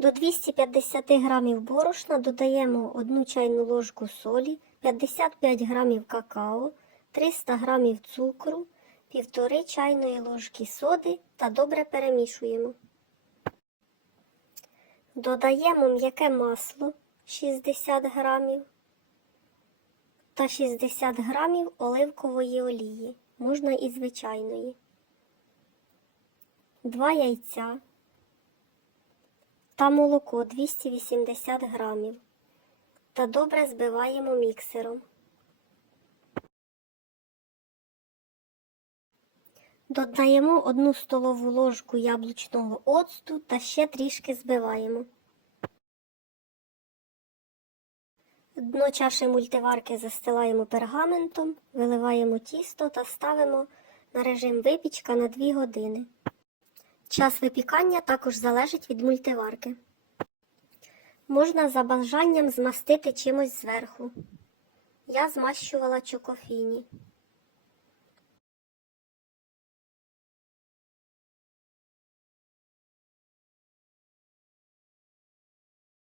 До 250 грамів борошна додаємо 1 чайну ложку солі, 55 грамів какао, 300 грамів цукру, 1,5 чайної ложки соди та добре перемішуємо. Додаємо м'яке масло 60 грамів та 60 грамів оливкової олії, можна і звичайної, 2 яйця та молоко 280 грамів та добре збиваємо міксером. Додаємо 1 столову ложку яблучного оцту та ще трішки збиваємо. Дно чаші мультиварки застилаємо пергаментом, виливаємо тісто та ставимо на режим випічка на 2 години. Час випікання також залежить від мультиварки. Можна за бажанням змастити чимось зверху. Я змащувала чокофіні.